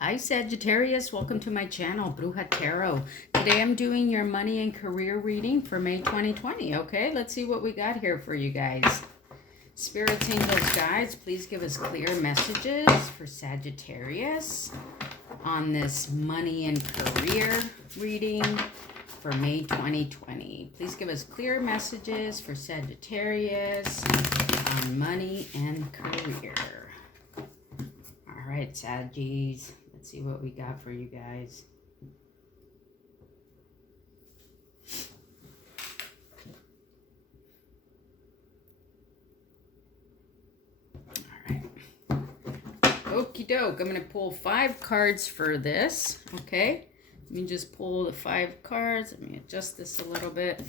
Hi Sagittarius, welcome to my channel, Bruja Tarot. Today I'm doing your money and career reading for May 2020, okay? Let's see what we got here for you guys. Spirits, angels, guides, please give us clear messages for Sagittarius on this money and career reading for May 2020. Please give us clear messages for Sagittarius on money and career. All right, Saggies. Let's see what we got for you guys. All right. Okie doke. I'm going to pull 5 cards for this. Okay. Let me just pull the 5 cards. Let me adjust this a little bit.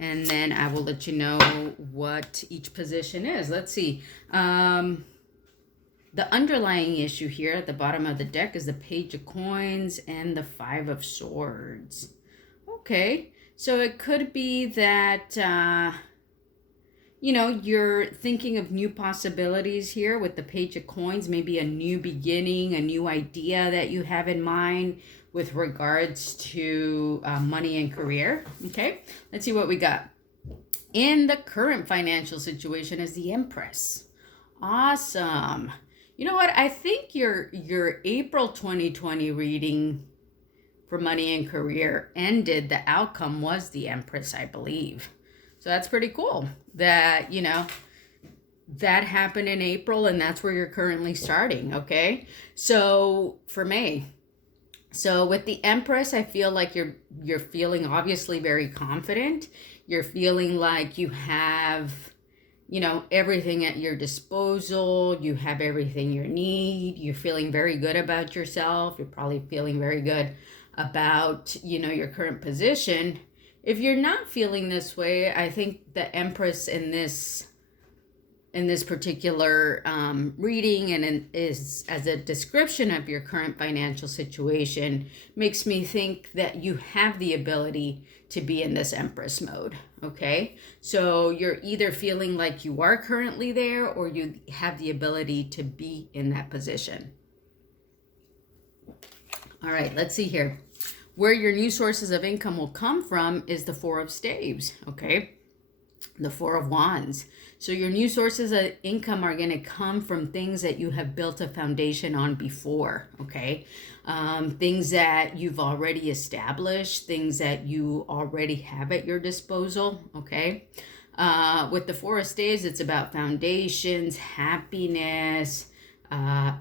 And then I will let you know what each position is. Let's see. The underlying issue here at the bottom of the deck is the Page of Coins and the 5 of Swords. Okay. So it could be that, you're thinking of new possibilities here with the Page of Coins. Maybe a new beginning, a new idea that you have in mind with regards to money and career. Okay, let's see what we got. In the current financial situation is the Empress. Awesome. You know what? I think your April 2020 reading for money and career ended. The outcome was the Empress, I believe. So that's pretty cool that, that happened in April and that's where you're currently starting. Okay. So for May, so with the Empress, I feel like you're feeling obviously very confident. You're feeling like you have, everything at your disposal. You have everything you need. You're feeling very good about yourself. You're probably feeling very good about, your current position. If you're not feeling this way, I think the Empress in this particular reading and is as a description of your current financial situation makes me think that you have the ability to be in this Empress mode. Okay, so you're either feeling like you are currently there or you have the ability to be in that position. All right, let's see here. Where your new sources of income will come from is the 4 of Staves, okay? The 4 of Wands. So your new sources of income are going to come from things that you have built a foundation on before, okay? Things that you've already established, things that you already have at your disposal, okay? With the 4 of Staves, it's about foundations, happiness,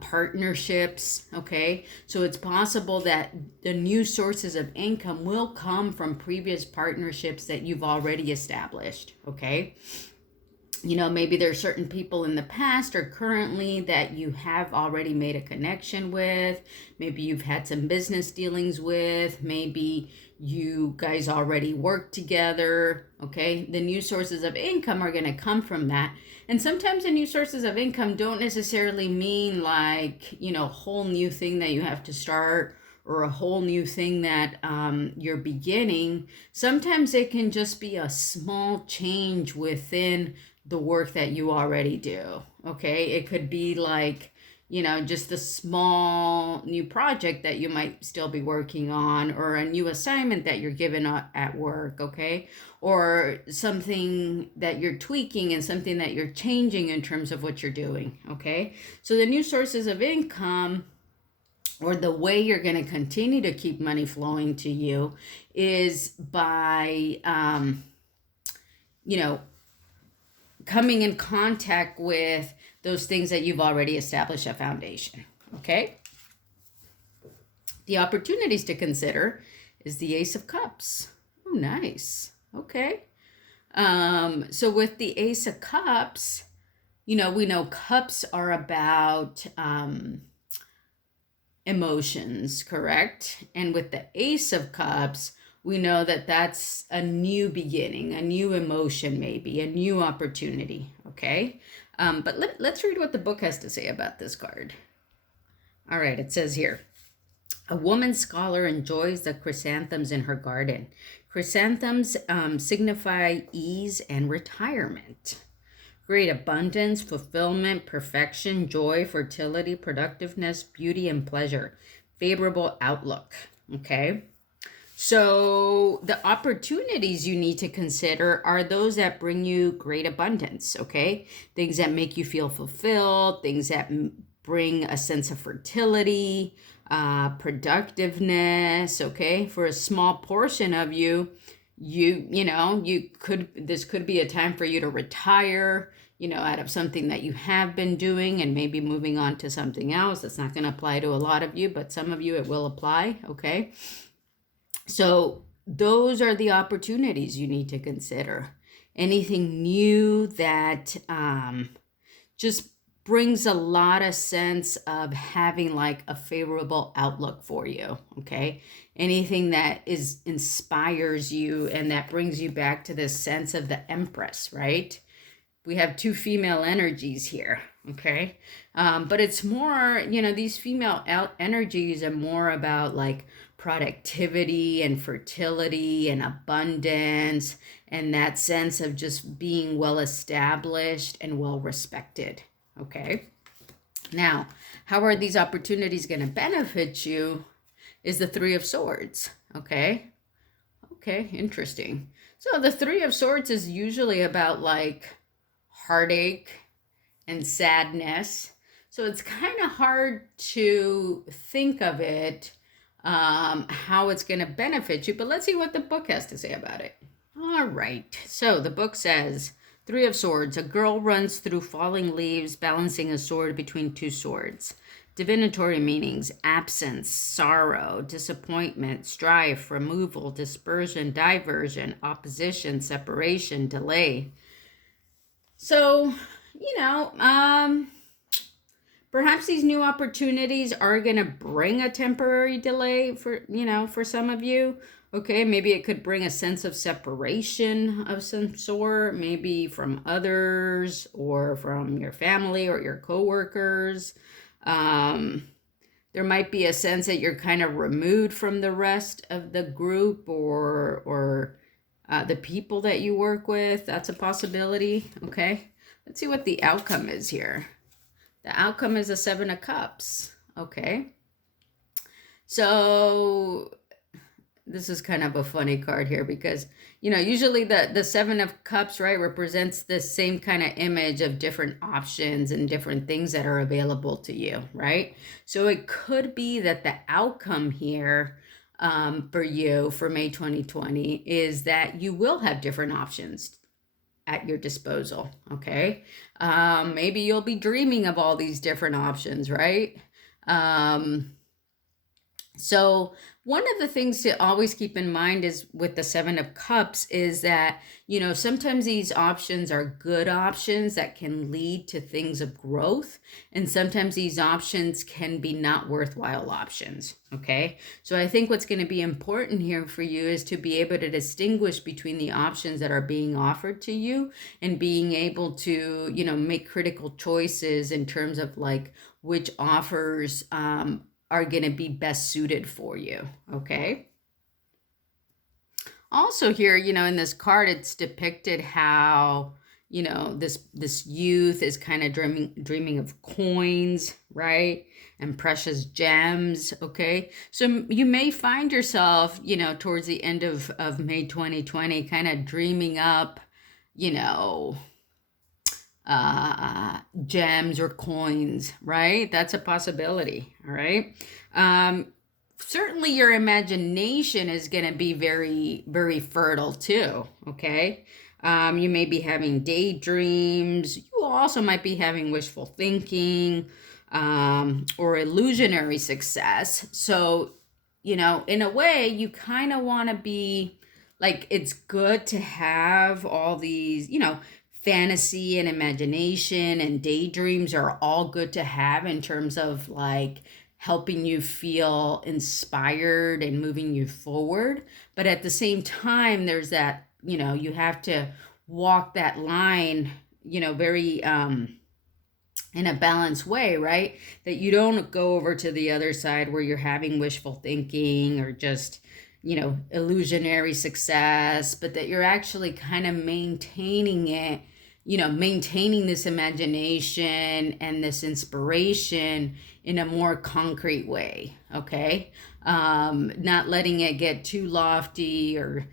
partnerships. Okay, so it's possible that the new sources of income will come from previous partnerships that you've already established. Okay, maybe there's certain people in the past or currently that you have already made a connection with. Maybe you've had some business dealings with. Maybe you guys already work together. Okay, the new sources of income are going to come from that. And sometimes the new sources of income don't necessarily mean like, a whole new thing that you have to start or a whole new thing that you're beginning. Sometimes it can just be a small change within the work that you already do. Okay, it could be like, just a small new project that you might still be working on, or a new assignment that you're given at work, okay? Or something that you're tweaking and something that you're changing in terms of what you're doing, okay? So the new sources of income, or the way you're going to continue to keep money flowing to you, is by, coming in contact with those things that you've already established a foundation, okay? The opportunities to consider is the Ace of Cups. Oh, nice. Okay. So with the Ace of Cups, we know cups are about emotions, correct? And with the Ace of Cups, we know that that's a new beginning, a new emotion, maybe a new opportunity, okay? But let's read what the book has to say about this card. All right, it says here, a woman scholar enjoys the chrysanthemums in her garden. Chrysanthemums signify ease and retirement. great abundance, fulfillment, perfection, joy, fertility, productiveness, beauty, and pleasure. Favorable outlook. Okay. So the opportunities you need to consider are those that bring you great abundance. Okay. Things that make you feel fulfilled, things that bring a sense of fertility, productiveness. Okay. For a small portion of you, this could be a time for you to retire, out of something that you have been doing and maybe moving on to something else. That's not going to apply to a lot of you, but some of you it will apply. Okay. So those are the opportunities you need to consider. Anything new that just brings a lot of sense of having like a favorable outlook for you. Okay. Anything that inspires you and that brings you back to this sense of the Empress, right? We have two female energies here. Okay. But it's more, these female energies are more about like productivity and fertility and abundance and that sense of just being well established and well respected. Okay. Now, how are these opportunities going to benefit you is the Three of Swords. Okay. Okay. Interesting. So the Three of Swords is usually about like heartache and sadness. So it's kind of hard to think of it, how it's going to benefit you, but let's see what the book has to say about it. All right. So the book says, Three of Swords, a girl runs through falling leaves, balancing a sword between two swords. Divinatory meanings: absence, sorrow, disappointment, strife, removal, dispersion, diversion, opposition, separation, delay. So, perhaps these new opportunities are going to bring a temporary delay for some of you. Okay, maybe it could bring a sense of separation of some sort, maybe from others or from your family or your coworkers. There might be a sense that you're kind of removed from the rest of the group or the people that you work with. That's a possibility. Okay, let's see what the outcome is here. The outcome is the Seven of Cups. Okay. So this is kind of a funny card here because, usually the Seven of Cups, right, represents the same kind of image of different options and different things that are available to you, right? So it could be that the outcome here for you for May 2020 is that you will have different options at your disposal. Okay. Maybe you'll be dreaming of all these different options, right? So one of the things to always keep in mind is with the Seven of Cups is that, sometimes these options are good options that can lead to things of growth. And sometimes these options can be not worthwhile options. Okay. So I think what's going to be important here for you is to be able to distinguish between the options that are being offered to you and being able to, make critical choices in terms of like which offers, are going to be best suited for you. Okay. Also here, in this card, it's depicted how, this youth is kind of dreaming of coins, right? And precious gems. Okay. So you may find yourself, towards the end of May 2020, kind of dreaming up, gems or coins, right? That's a possibility. All right. Certainly your imagination is going to be very, very fertile too. Okay. You may be having daydreams. You also might be having wishful thinking, or illusionary success. So, in a way, you kind of want to be like, it's good to have all these, fantasy and imagination and daydreams are all good to have in terms of like helping you feel inspired and moving you forward. But at the same time, there's that, you have to walk that line, very in a balanced way, right? That you don't go over to the other side where you're having wishful thinking or just, illusionary success, but that you're actually kind of maintaining it, maintaining this imagination and this inspiration in a more concrete way, okay? Not letting it get too lofty or,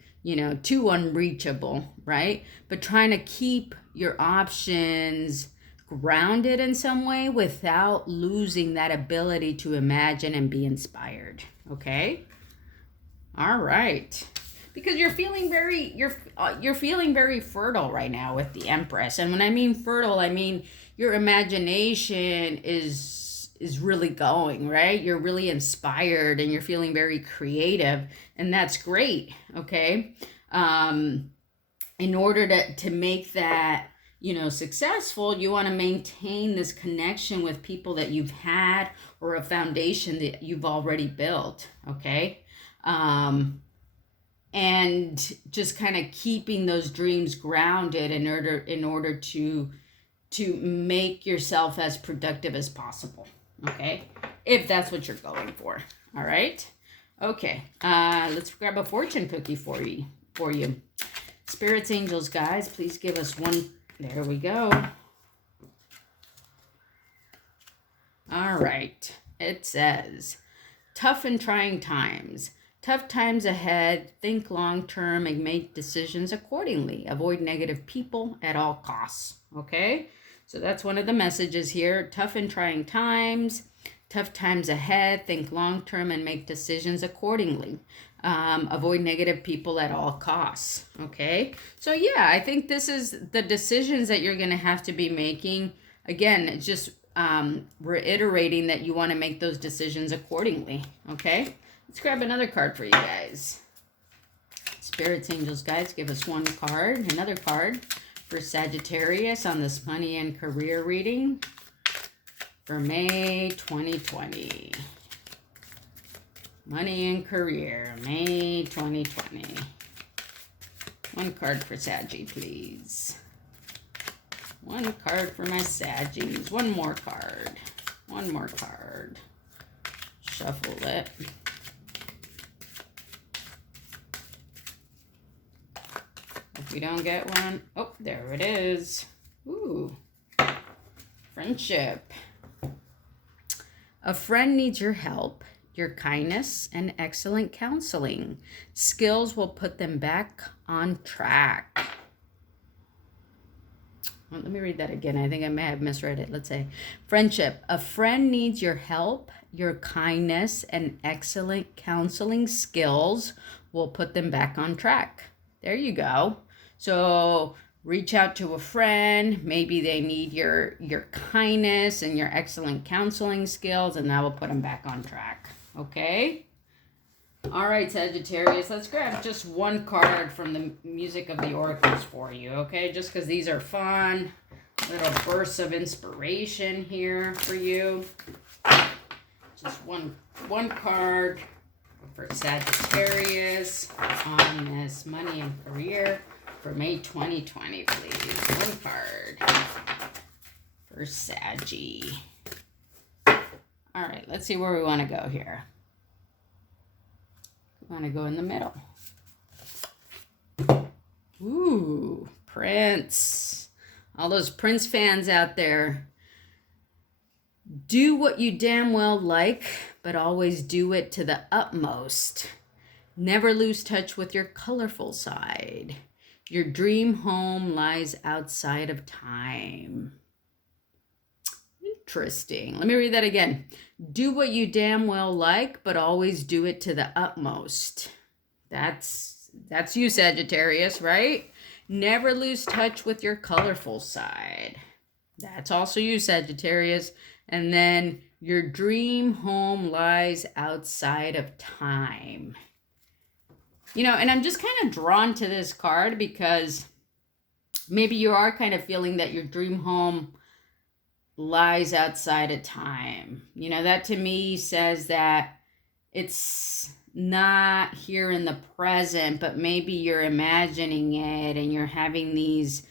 too unreachable, right? But trying to keep your options grounded in some way without losing that ability to imagine and be inspired, okay? All right. Because you're feeling very fertile right now with the Empress. And when I mean fertile, I mean your imagination is really going, right? You're really inspired and you're feeling very creative, and that's great, okay? In order to make that, successful, you want to maintain this connection with people that you've had or a foundation that you've already built, okay? And just kind of keeping those dreams grounded in order to make yourself as productive as possible, okay? If that's what you're going for, all right? Okay, let's grab a fortune cookie for you. Spirits, angels, guys, please give us one. There we go. All right, it says, tough and trying times. Tough times ahead, think long-term and make decisions accordingly. Avoid negative people at all costs, okay? So that's one of the messages here. Tough and trying times, tough times ahead, think long-term and make decisions accordingly. Avoid negative people at all costs, okay? So yeah, I think this is the decisions that you're going to have to be making. Again, just reiterating that you want to make those decisions accordingly, okay? Let's grab another card for you guys. Spirits, angels, guides, give us one card. Another card for Sagittarius on this money and career reading for May 2020. Money and career, May 2020. One card for Saggy, please. One card for my Saggies. One more card. One more card. Shuffle it. If we don't get one, oh, there it is. Ooh, friendship. A friend needs your help, your kindness, and excellent counseling. Skills will put them back on track. Well, let me read that again. I think I may have misread it. Let's say, friendship. A friend needs your help, your kindness, and excellent counseling skills will put them back on track. There you go. So reach out to a friend. Maybe they need your kindness and your excellent counseling skills, and that will put them back on track. Okay? All right, Sagittarius. Let's grab just one card from the music of the oracles for you, okay? Just because these are fun. Little bursts of inspiration here for you. Just one card for Sagittarius on this money and career for May 2020, please. One card for Saggy. All right, let's see where we want to go here. We want to go in the middle. Ooh, Prince. All those Prince fans out there. Do what you damn well like, but always do it to the utmost. Never lose touch with your colorful side. Your dream home lies outside of time. Interesting. Let me read that again. Do what you damn well like, but always do it to the utmost. That's you, Sagittarius, right? Never lose touch with your colorful side. That's also you, Sagittarius. And then your dream home lies outside of time. And I'm just kind of drawn to this card because maybe you are kind of feeling that your dream home lies outside of time. That to me says that it's not here in the present, but maybe you're imagining it and you're having these,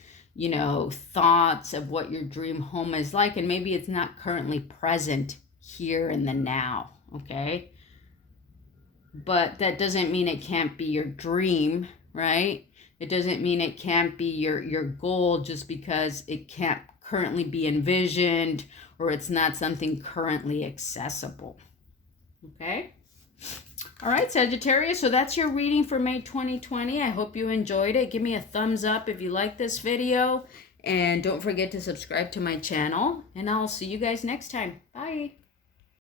thoughts of what your dream home is like, and maybe it's not currently present here in the now, okay? But that doesn't mean it can't be your dream, right? It doesn't mean it can't be your goal just because it can't currently be envisioned or it's not something currently accessible. Okay? All right, Sagittarius, so that's your reading for May 2020. I hope you enjoyed it. Give me a thumbs up if you like this video. And don't forget to subscribe to my channel. And I'll see you guys next time. Bye.